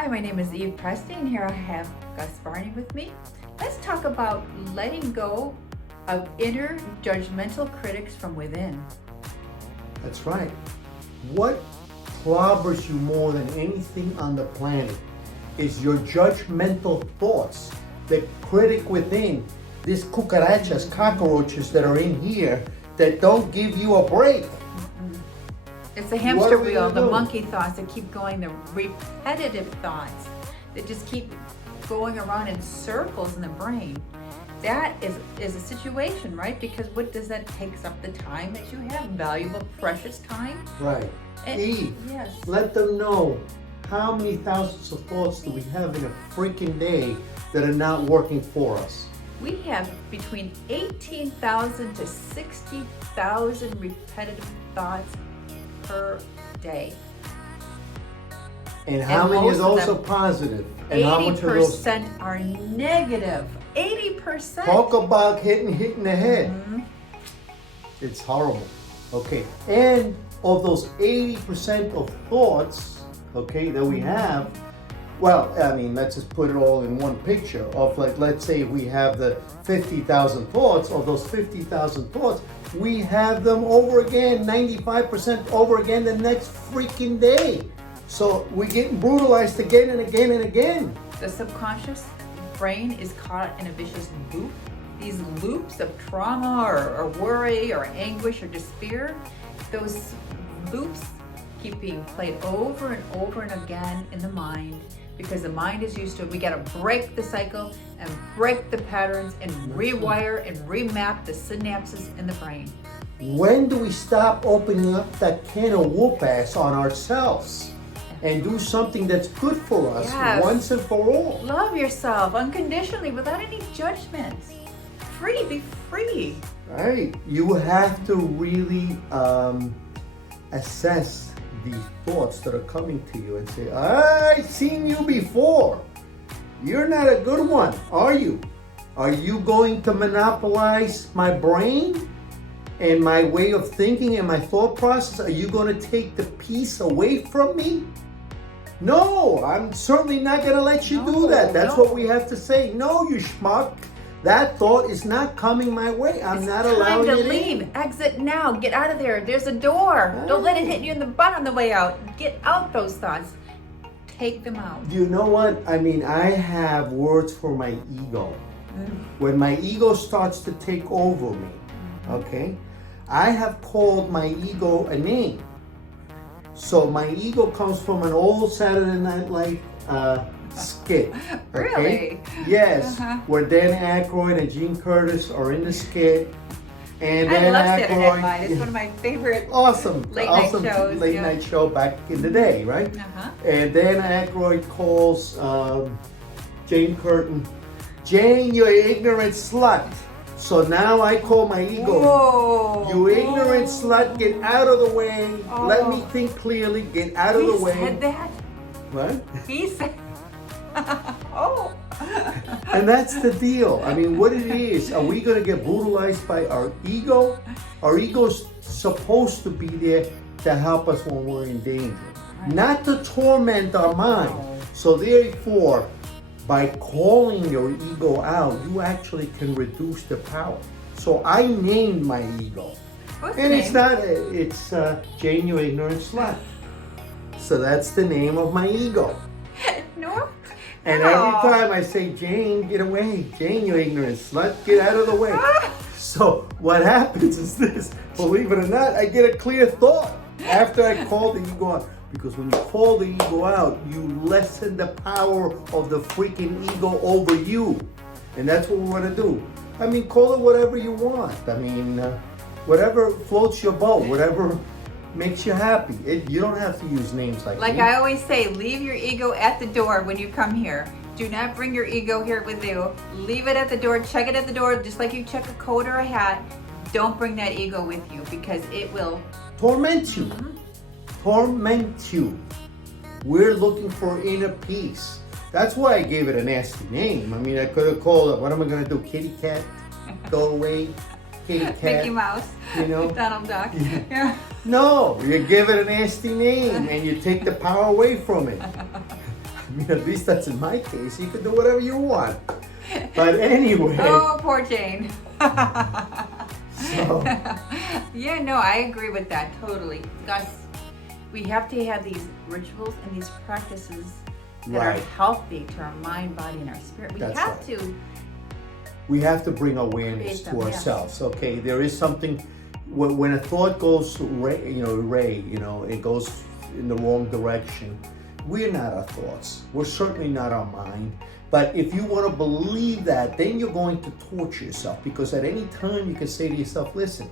Hi, my name is Eve Presti, and here I have Gus Varney with me. Let's talk about letting go of inner judgmental critics from within. That's right. What clobbers you more than anything on the planet is your judgmental thoughts, the critic within, these cucarachas, cockroaches that are in here that don't give you a break. It's the hamster wheel, the do? monkey thoughts that keep going, the repetitive thoughts that just keep going around in circles in the brain. That is a situation, right? Because what does that takes up the time that you have, valuable, precious time? Right. Eve, yes. let them know how many thousands of thoughts do we have in a freaking day that are not working for us. We have between 18,000 to 60,000 repetitive thoughts per day. And how many most is of also them, positive? And how much are those? 80% are negative. 80%. Talk about hitting the head. Mhm. It's horrible. Okay. And of those 80% of thoughts, okay, that we have, well, I mean, let's just put it all in one picture of, like, let's say we have the 50,000 thoughts. Of those 50,000 thoughts, we have them over again, 95% over again the next freaking day. So we're getting brutalized again and again and again. The subconscious brain is caught in a vicious loop. These loops of trauma or worry or anguish or despair, those loops keep being played over and over and again in the mind because the mind is used to it. We got to break the cycle and break the patterns and rewire and remap the synapses in the brain. When do we stop opening up that can of whoop ass on ourselves and do something that's good for us Yes. once and for all? Love yourself unconditionally without any judgments. Free, be free. Right. You have to really assess the thoughts that are coming to you and say, I've seen you before. You're not a good one, are you? Are you going to monopolize my brain and my way of thinking and my thought process? Are you going to take the peace away from me? No, I'm certainly not going to let you do that. That's what we have to say. No, you schmuck. That thought is not coming my way. I'm not allowing it Time to leave. in. Exit now. Get out of there. There's a door. Don't let it hit you in the butt on the way out. Get out those thoughts. Take them out. You know what? I mean, I have words for my ego. When my ego starts to take over me, okay, I have called my ego a name. So my ego comes from an old Saturday Night Live skit. Okay? Really? Yes, where Dan Aykroyd and Gene Curtis are in the skit. And I Dan love Saturday Night Aykroyd, Live. It's one of my favorite awesome late night shows. late night show back in the day, right? And Dan Aykroyd calls Jane Curtin, Jane, you ignorant slut. So now I call my ego, Whoa. you ignorant slut, get out of the way. Let me think clearly, get out of the way. He said that? What? He said, oh. And that's the deal. I mean, what it is, are we going to get brutalized by our ego? Our ego's supposed to be there to help us when we're in danger, not to torment our mind. So therefore, by calling your ego out, you actually can reduce the power. So I named my ego. What's the And name? it's not, it's Jane, you ignorant slut. So that's the name of my ego. No. And No. every time I say, Jane, get away. Jane, you ignorant slut, get out of the way. So what happens is this, believe it or not, I get a clear thought after I call the ego out. Because when you call the ego out, you lessen the power of the freaking ego over you. And that's what we want to do. I mean, call it whatever you want. I mean, whatever floats your boat, whatever makes you happy. You don't have to use names like Like me. I always say, leave your ego at the door when you come here. Do not bring your ego here with you. Leave it at the door, check it at the door, just like you check a coat or a hat. Don't bring that ego with you because it will Torment you. Torment you. We're looking for inner peace. That's why I gave it a nasty name. I mean, I could have called it, what am I going to do? Kitty cat? Go away? Kitty cat? Mickey Mouse, You know? Donald Duck. Yeah. No, you give it a nasty name and you take the power away from it. I mean, at least that's in my case. You can do whatever you want. But anyway. Oh, poor Jane. So. Yeah, no, I agree with that totally. Gus, we have to have these rituals and these practices that Right. are healthy to our mind, body, and our spirit. We That's have right. to. We have to bring awareness Create to them, yeah. ourselves. Okay, there is something. When a thought goes it goes in the wrong direction. We're not our thoughts. We're certainly not our mind. But if you want to believe that, then you're going to torture yourself, because at any time you can say to yourself, "Listen,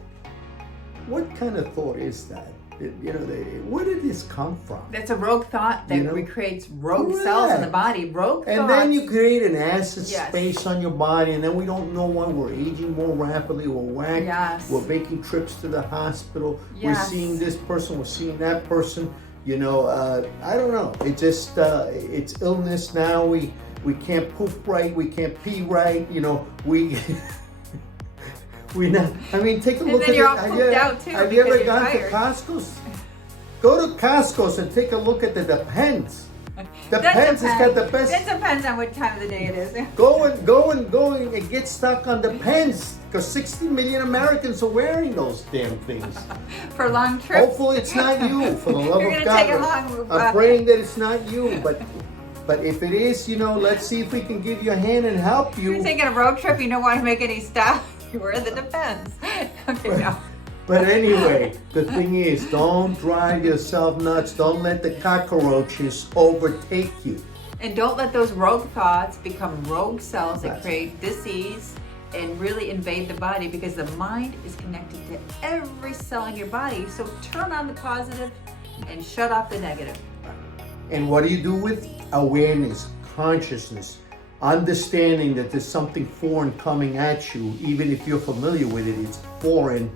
what kind of thought is that? Where did this come from?" That's a rogue thought that recreates rogue cells in the body. Rogue thoughts. And then you create an acid Yes. space on your body, and then we don't know why we're aging more rapidly. We're whacked. Yes. We're making trips to the hospital. Yes. We're seeing this person. We're seeing that person. I don't know. It just it's illness now. We can't poop right. We can't pee right. We not. I mean, take a And look then at you're it. all pooped out too Have you because ever you're gone tired. to Costco's? Go to Costco's and take a look at the Depends. Depends has got the best. It depends on what time of the day it is. Go and get stuck on the pens, because 60 million Americans are wearing those damn things. For long trips. Hopefully it's not you, for the love You're of gonna take a God. long. I'm praying that it's not you, but if it is, let's see if we can give you a hand and help You're you. taking a road trip. You don't want to make any stop. You wear the Depends. Okay, no. But anyway, the thing is, don't drive yourself nuts. Don't let the cockroaches overtake you. And don't let those rogue thoughts become rogue cells that That's create disease and really invade the body, because the mind is connected to every cell in your body. So turn on the positive and shut off the negative. And what do you do with awareness, consciousness, understanding that there's something foreign coming at you? Even if you're familiar with it, it's foreign,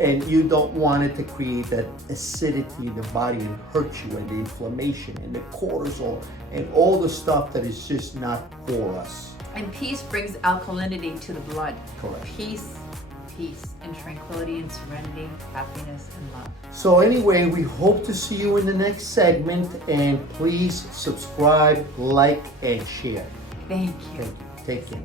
and you don't want it to create that acidity in the body and hurt you, and the inflammation and the cortisol and all the stuff that is just not for us. And peace brings alkalinity to the blood. Correct. Peace and tranquility and serenity, happiness and love. So anyway, we hope to see you in the next segment, and please subscribe, like, and share. Thank you. Thank you. Take care.